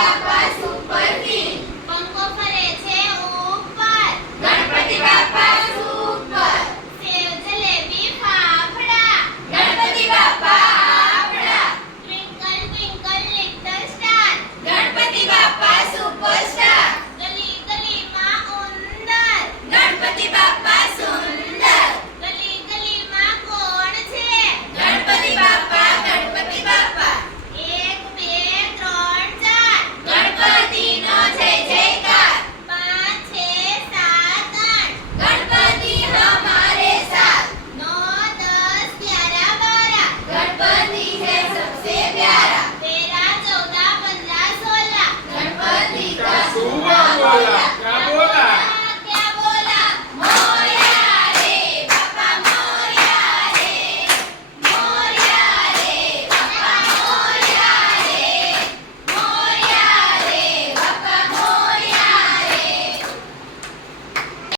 Baba.